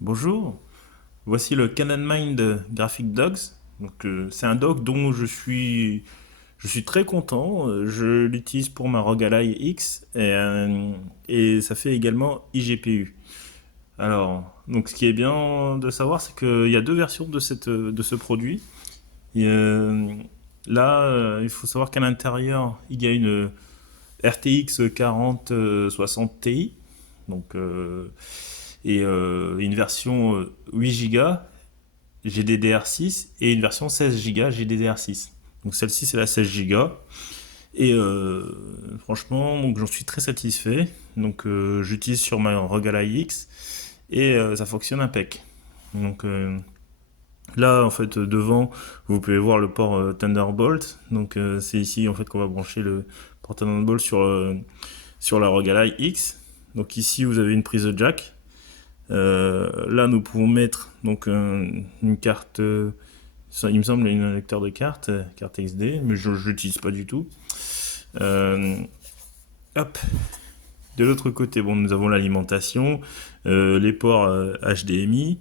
Bonjour, voici le Canon Mind Graphic Dogs. C'est un dock dont je suis très content. Je l'utilise pour ma ROG Ally X et ça fait également iGPU. Ce qui est bien de savoir, c'est qu'il y a deux versions de ce produit. Et, il faut savoir qu'à l'intérieur, il y a une RTX 4060 Ti, donc, une version 8 Go GDDR6 et une version 16 Go GDDR6. Donc celle-ci c'est la 16 Go et franchement donc j'en suis très satisfait. J'utilise sur ma ROG Ally X et ça fonctionne impec. Donc là en fait devant vous pouvez voir le port Thunderbolt. C'est ici en fait qu'on va brancher le port Thunderbolt sur la ROG Ally X. Donc ici vous avez une prise de jack. Là, nous pouvons mettre une carte, il me semble, un lecteur de carte, carte XD, mais je ne l'utilise pas du tout. Euh, Hop. De l'autre côté, bon, nous avons l'alimentation, les ports HDMI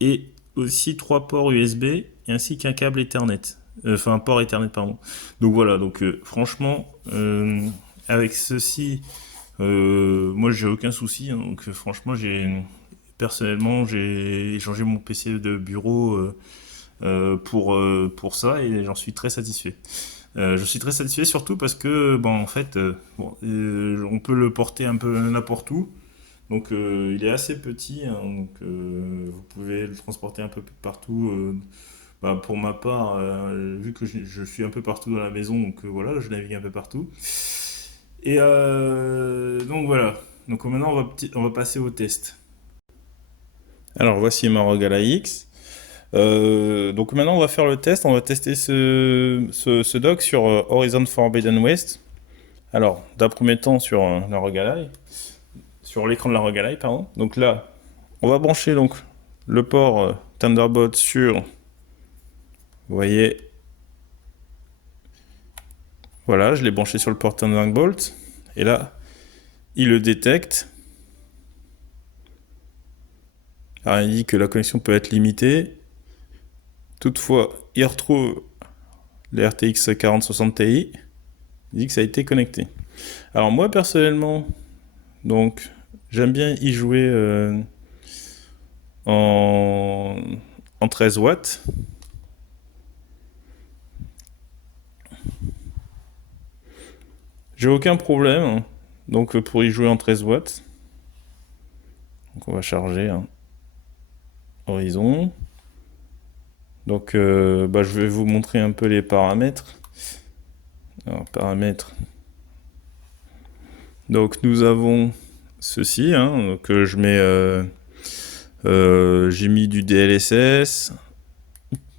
et aussi trois ports USB ainsi qu'un câble Ethernet. Enfin, un port Ethernet, pardon. Donc voilà, franchement, avec ceci, moi j'ai aucun souci, hein. Franchement, personnellement, j'ai changé mon PC de bureau pour ça et j'en suis très satisfait. Je suis très satisfait surtout parce que, on peut le porter un peu n'importe où. Il est assez petit, hein. Vous pouvez le transporter un peu partout. Pour ma part, vu que je suis un peu partout dans la maison, voilà, je navigue un peu partout. Voilà. Donc maintenant, on va passer au test. Alors voici ma ROG Ally X. Donc maintenant on va faire le test, on va tester ce dock sur Horizon Forbidden West. Alors d'un premier temps sur la ROG Ally, sur l'écran de la ROG Ally, pardon. Donc là, on va brancher donc le port Thunderbolt sur, vous voyez, voilà, je l'ai branché sur le port Thunderbolt et là, il le détecte. Alors il dit que la connexion peut être limitée. Toutefois, il retrouve les RTX 4060 Ti. Il dit que ça a été connecté. Alors moi personnellement, donc j'aime bien y jouer en, en 13 watts. J'ai aucun problème, hein. Pour y jouer en 13 watts. Donc on va charger, hein, Horizon. Je vais vous montrer un peu les paramètres. Alors, paramètres. Donc nous avons ceci, hein. J'ai mis du DLSS.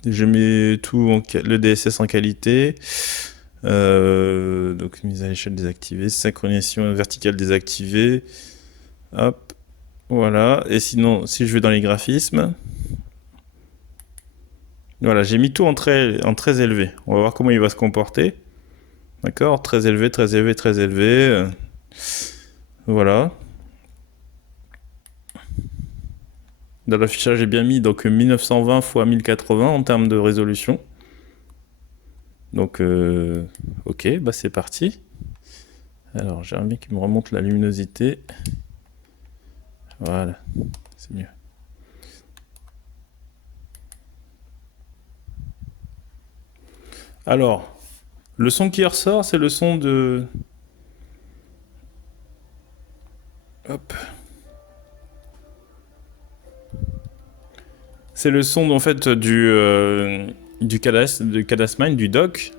Je mets le DSS en qualité. Mise à l'échelle désactivée, synchronisation verticale désactivée. Hop, voilà. Et sinon, si je vais dans les graphismes, voilà, j'ai mis tout en très élevé. On va voir comment il va se comporter. D'accord, très élevé, très élevé, très élevé. Voilà. Dans l'affichage, j'ai bien mis 1920 x 1080 en termes de résolution. Ok, c'est parti. Alors, j'aimerais bien qu'il me remonte la luminosité. Voilà, c'est mieux. Alors, le son qui ressort, c'est le son de... Hop. C'est le son en fait du Cadasmine, du dock.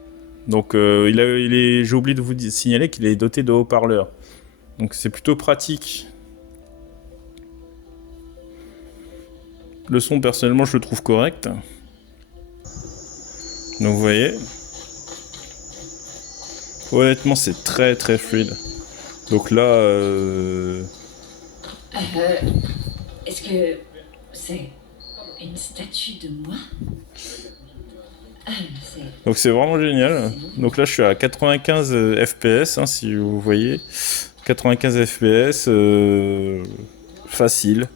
J'ai oublié de vous signaler qu'il est doté de haut-parleurs. Donc c'est plutôt pratique. Le son personnellement je le trouve correct. Donc vous voyez. Honnêtement c'est très très fluide. Donc là... Est-ce que c'est une statue de moi? Donc c'est vraiment génial. Donc là je suis à 95 FPS, hein, si vous voyez. 95 FPS, facile.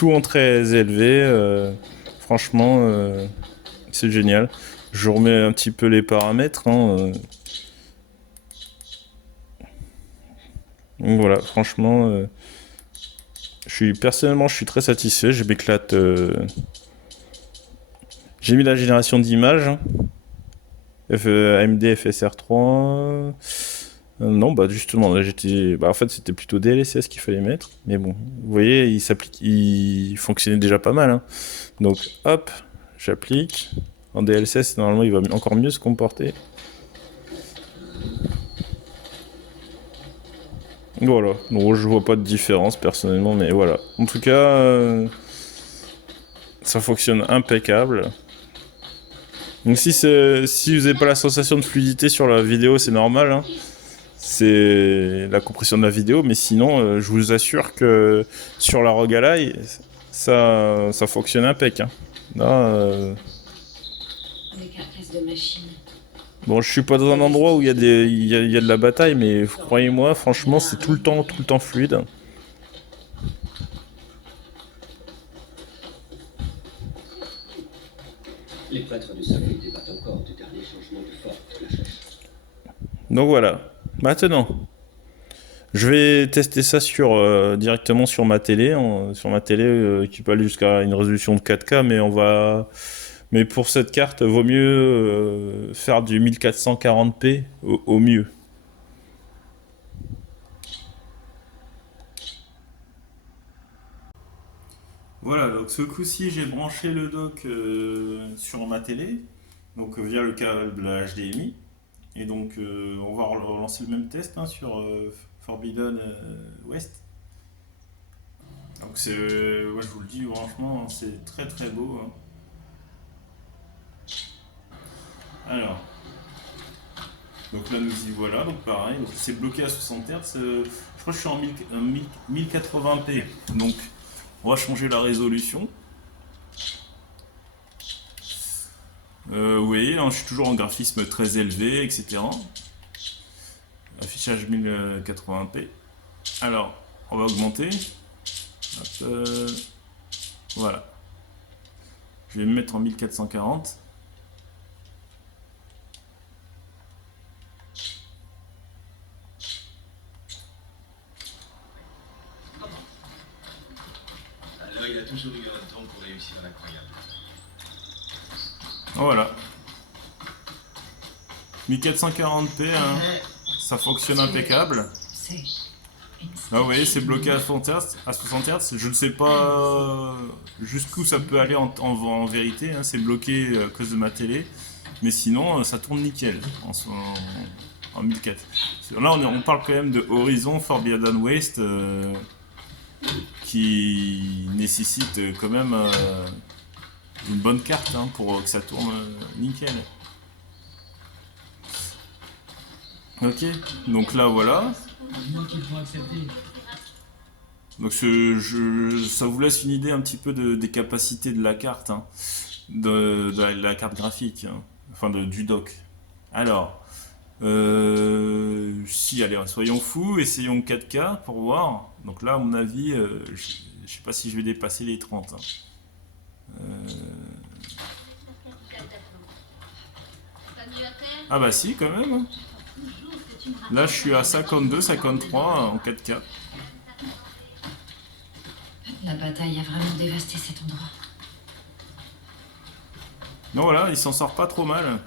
tout en très élevé. Franchement, c'est génial. Je remets un petit peu les paramètres. Hein. Donc voilà, franchement, personnellement, je suis très satisfait. Je m'éclate. J'ai mis la génération d'images. Hein. AMD FSR3. Non, bah justement, là j'étais. Bah en fait, c'était plutôt DLSS qu'il fallait mettre. Mais bon, vous voyez, il fonctionnait déjà pas mal. Hein. Donc, hop, j'applique. En DLSS, normalement, il va encore mieux se comporter. Voilà, donc je vois pas de différence personnellement, mais voilà. En tout cas, ça fonctionne impeccable. Donc si vous n'avez pas la sensation de fluidité sur la vidéo, c'est normal. Hein. C'est la compression de la vidéo, mais sinon, je vous assure que sur la ROG Ally, ça fonctionne impec. Hein. Là, Des carcasses de machines. bon, je suis pas dans un endroit où il y a de la bataille, mais croyez-moi, franchement, c'est tout le temps fluide. Les prêtres du Sacré débattent encore du dernier changement de forme de la chèche. Donc voilà. Maintenant, je vais tester ça directement sur ma télé, qui peut aller jusqu'à une résolution de 4K, mais pour cette carte, vaut mieux faire du 1440p au mieux. Voilà, donc ce coup-ci, j'ai branché le dock sur ma télé, donc via le câble HDMI. Et donc, on va relancer le même test hein, sur Forbidden West. Donc, ouais, je vous le dis, franchement, c'est très très beau. Hein. Alors, donc là, nous y voilà. Donc, pareil, c'est bloqué à 60 Hz. Je crois que je suis en 1080p. Donc, on va changer la résolution. Vous voyez, hein, je suis toujours en graphisme très élevé, etc. Affichage 1080p. Alors, on va augmenter. Hop, voilà. Je vais me mettre en 1440. Alors, il a toujours eu un don pour réussir l'incroyable. Voilà. 1440p, hein, ça fonctionne impeccable. Là, vous voyez, c'est bloqué à 60 Hz. Je ne sais pas jusqu'où ça peut aller en vérité. Hein, c'est bloqué à cause de ma télé. Mais sinon, ça tourne nickel en 1004. Là, on parle quand même de Horizon Forbidden West qui nécessite quand même une bonne carte hein, pour que ça tourne nickel. Ok, donc là voilà. Donc ça vous laisse une idée un petit peu des capacités de la carte, hein, de la carte graphique, hein, enfin du dock. Alors, si, allez, soyons fous, essayons 4K pour voir. Donc là, à mon avis, je sais pas si je vais dépasser les 30. Hein. Ah bah si, quand même. Hein. Là, je suis à 52, 53 en 4K. La bataille a vraiment dévasté cet endroit. Non, voilà, il s'en sort pas trop mal.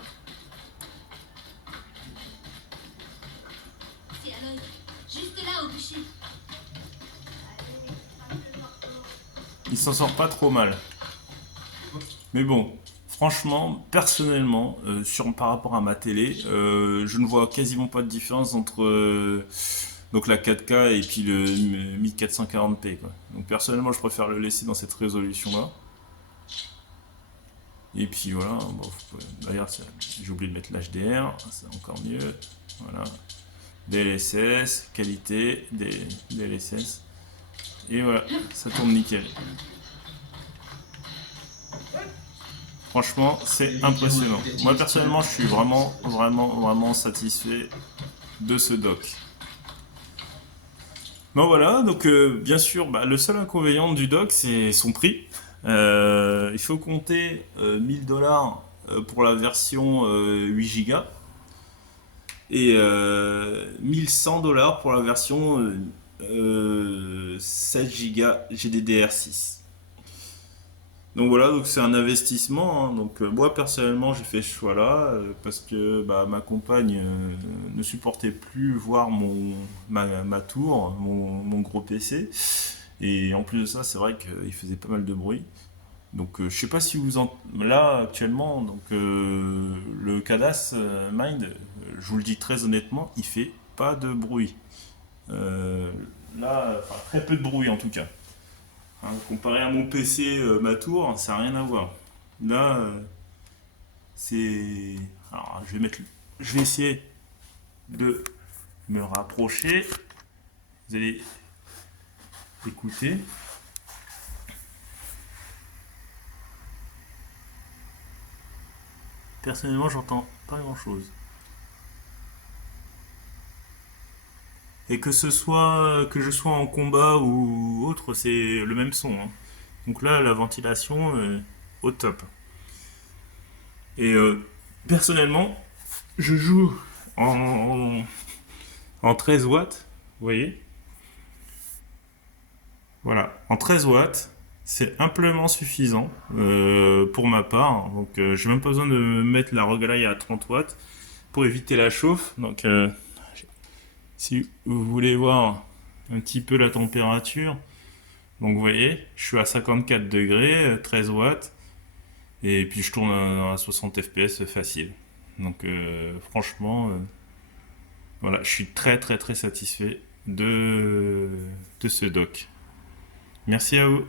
Il s'en sort pas trop mal. Mais bon, franchement, personnellement, par rapport à ma télé, je ne vois quasiment pas de différence entre donc la 4K et puis le 1440p. Quoi. Donc personnellement, je préfère le laisser dans cette résolution-là. Et puis voilà, bon, d'ailleurs, j'ai oublié de mettre l'HDR, c'est encore mieux. Voilà. DLSS, qualité, DLSS. Et voilà, ça tourne nickel. Franchement, c'est impressionnant. Moi, personnellement, je suis vraiment satisfait de ce dock. Non, voilà, donc bien sûr, bah, le seul inconvénient du dock, c'est son prix. Il faut compter 1000 dollars pour la version 8 Go et 1100 dollars pour la version 16 Go GDDR6. Donc voilà, donc c'est un investissement, hein. Donc moi personnellement j'ai fait ce choix-là parce que bah, ma compagne ne supportait plus voir ma tour, mon gros PC. Et en plus de ça, c'est vrai qu'il faisait pas mal de bruit. Donc je sais pas si vous en... Là actuellement, donc le Cadas Mind, je vous le dis très honnêtement, il fait pas de bruit. Euh, Là, enfin, très peu de bruit en tout cas. Hein, comparé à mon PC, ma tour, ça n'a rien à voir. Là, c'est. Alors, je vais essayer de me rapprocher. Vous allez écouter. Personnellement, j'entends pas grand-chose. Et que je sois en combat ou autre, c'est le même son, hein. Donc là, la ventilation au top. Et personnellement, je joue en, en 13 watts, vous voyez. Voilà, en 13 watts, c'est amplement suffisant pour ma part. Donc, j'ai même pas besoin de mettre la regalaille à 30 watts pour éviter la chauffe. Donc, si vous voulez voir un petit peu la température, donc vous voyez, je suis à 54 degrés, 13 watts, et puis je tourne à 60 fps facile. Donc, franchement, voilà, je suis très très très satisfait de ce dock. Merci à vous.